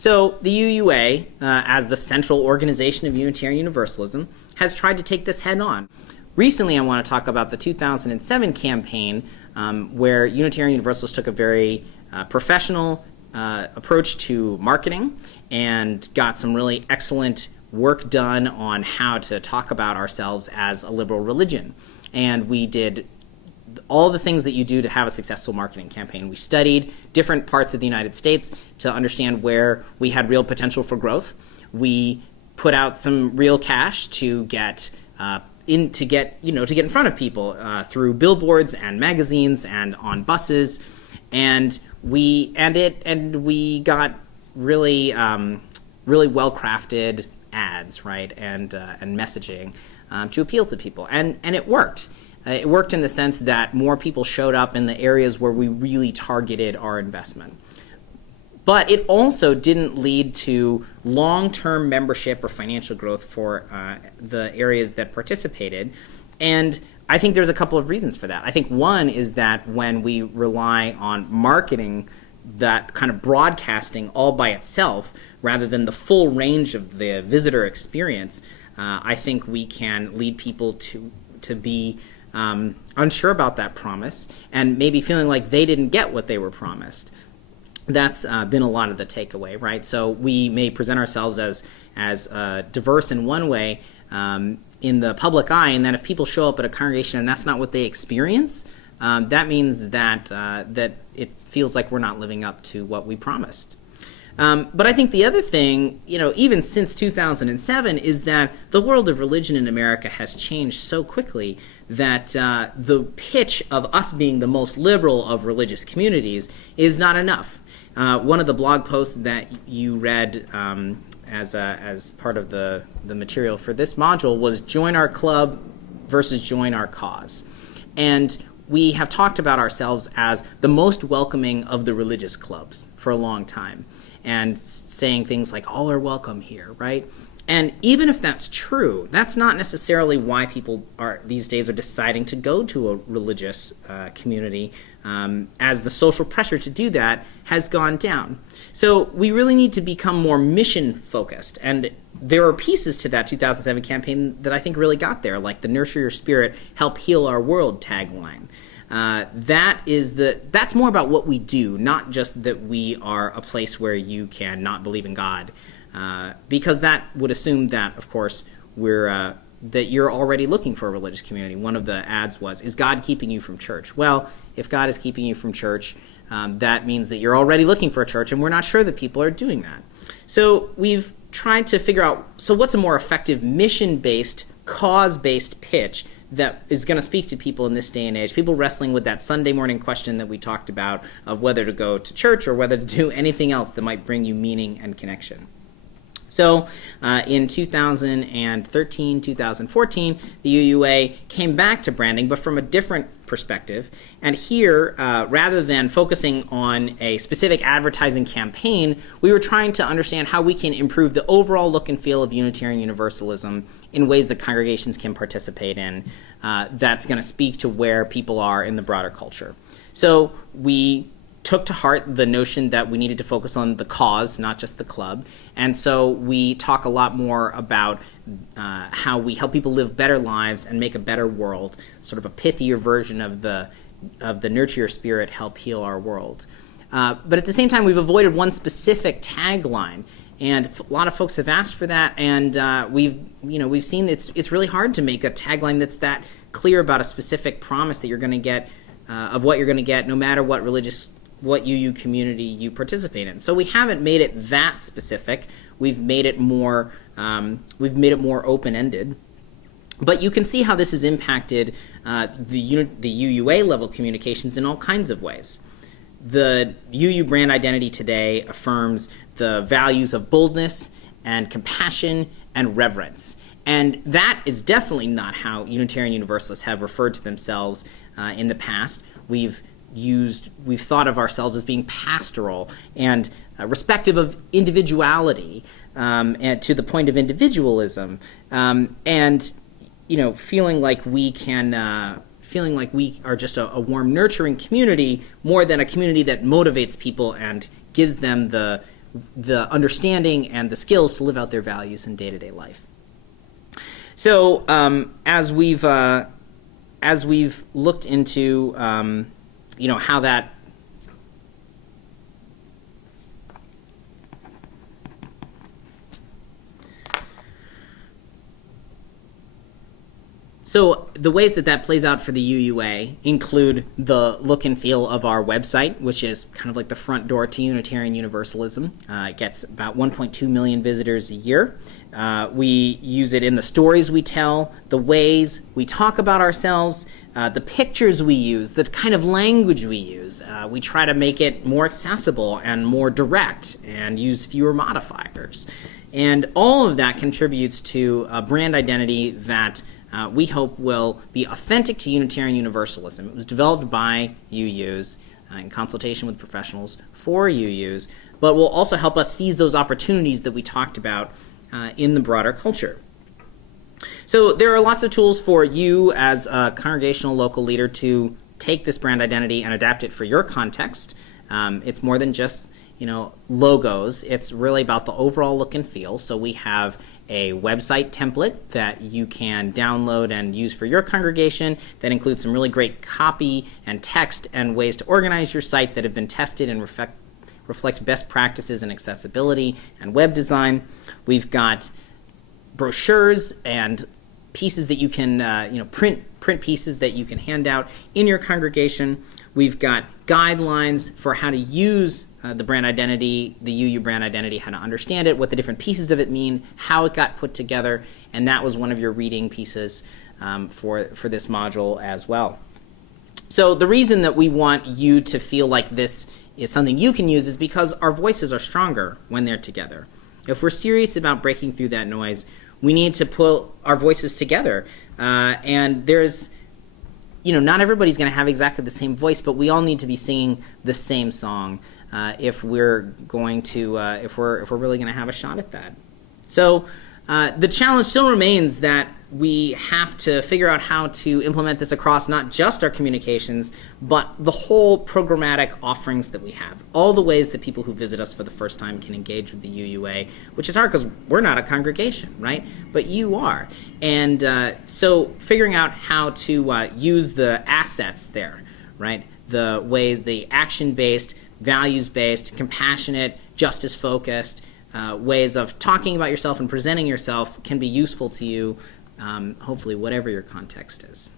So the UUA, as the central organization of Unitarian Universalism, has tried to take this head on. Recently, I want to talk about the 2007 campaign, where Unitarian Universalists took a very professional approach to marketing and got some really excellent work done on how to talk about ourselves as a liberal religion. And we did all the things that you do to have a successful marketing campaign. We studied different parts of the United States to understand where we had real potential for growth. We put out some real cash to get in front of people through billboards and magazines and on buses, and we got really really well crafted ads, right, and messaging to appeal to people, and it worked. It worked in the sense that more people showed up in the areas where we really targeted our investment. But it also didn't lead to long-term membership or financial growth for the areas that participated. And I think there's a couple of reasons for that. I think one is that when we rely on marketing, that kind of broadcasting all by itself, rather than the full range of the visitor experience, I think we can lead people to be unsure about that promise and maybe feeling like they didn't get what they were promised. That's been a lot of the takeaway, right? So we may present ourselves as diverse in one way in the public eye, and then if people show up at a congregation and that's not what they experience, that means that that it feels like we're not living up to what we promised. But I think the other thing, even since 2007, is that the world of religion in America has changed so quickly that the pitch of us being the most liberal of religious communities is not enough. One of the blog posts that you read as part of the material for this module was join our club versus join our cause. And we have talked about ourselves as the most welcoming of the religious clubs for a long time, and saying things like all are welcome here, right? And even if that's true, that's not necessarily why people these days are deciding to go to a religious community, as the social pressure to do that has gone down. So we really need to become more mission focused, and there are pieces to that 2007 campaign that I think really got there, like the Nurture Your Spirit, Help Heal Our World tagline. That's more about what we do, not just that we are a place where you can not believe in God, because that would assume that, of course, that you're already looking for a religious community. One of the ads was, is God keeping you from church? Well, if God is keeping you from church, that means that you're already looking for a church, and we're not sure that people are doing that. So we've tried to figure out, so what's a more effective mission-based, cause-based pitch that is going to speak to people in this day and age, people wrestling with that Sunday morning question that we talked about of whether to go to church or whether to do anything else that might bring you meaning and connection. So in 2013, 2014, the UUA came back to branding, but from a different perspective. And here, rather than focusing on a specific advertising campaign, we were trying to understand how we can improve the overall look and feel of Unitarian Universalism in ways that congregations can participate in, that's going to speak to where people are in the broader culture. So we took to heart the notion that we needed to focus on the cause, not just the club. And so we talk a lot more about how we help people live better lives and make a better world, sort of a pithier version of the Nurture Your Spirit, Help Heal Our World. But at the same time, we've avoided one specific tagline. And a lot of folks have asked for that, and we've seen it's really hard to make a tagline that's that clear about a specific promise that you're going to get, of what you're going to get, no matter what UU community you participate in. So we haven't made it that specific. We've made it more open-ended. But you can see how this has impacted the UUA level communications in all kinds of ways. The UU brand identity today affirms the values of boldness and compassion and reverence. And that is definitely not how Unitarian Universalists have referred to themselves in the past. We've thought of ourselves as being pastoral and respective of individuality, and to the point of individualism, and feeling like we are just a warm, nurturing community more than a community that motivates people and gives them the the understanding and the skills to live out their values in day-to-day life. So as we've looked into how that So the ways that that plays out for the UUA include the look and feel of our website, which is kind of like the front door to Unitarian Universalism. It gets about 1.2 million visitors a year. We use it in the stories we tell, the ways we talk about ourselves, the pictures we use, the kind of language we use. We try to make it more accessible and more direct and use fewer modifiers. And all of that contributes to a brand identity that we hope will be authentic to Unitarian Universalism. It was developed by UUs in consultation with professionals for UUs, but will also help us seize those opportunities that we talked about in the broader culture. So there are lots of tools for you as a congregational local leader to take this brand identity and adapt it for your context. It's more than just logos. It's really about the overall look and feel. So we have a website template that you can download and use for your congregation that includes some really great copy and text and ways to organize your site that have been tested and reflect best practices in accessibility and web design. We've got brochures and pieces that you can print pieces that you can hand out in your congregation. We've got guidelines for how to use the brand identity, the UU brand identity, how to understand it, what the different pieces of it mean, how it got put together, and that was one of your reading pieces for this module as well. So the reason that we want you to feel like this is something you can use is because our voices are stronger when they're together. If we're serious about breaking through that noise, we need to pull our voices together. And there's, not everybody's going to have exactly the same voice, but we all need to be singing the same song if we're going to, if we're really going to have a shot at that. So the challenge still remains that we have to figure out how to implement this across not just our communications, but the whole programmatic offerings that we have. All the ways that people who visit us for the first time can engage with the UUA, which is hard because we're not a congregation, right? But you are. And so figuring out how to use the assets there, right? The ways, the action-based, values-based, compassionate, justice-focused ways of talking about yourself and presenting yourself can be useful to you, hopefully whatever your context is.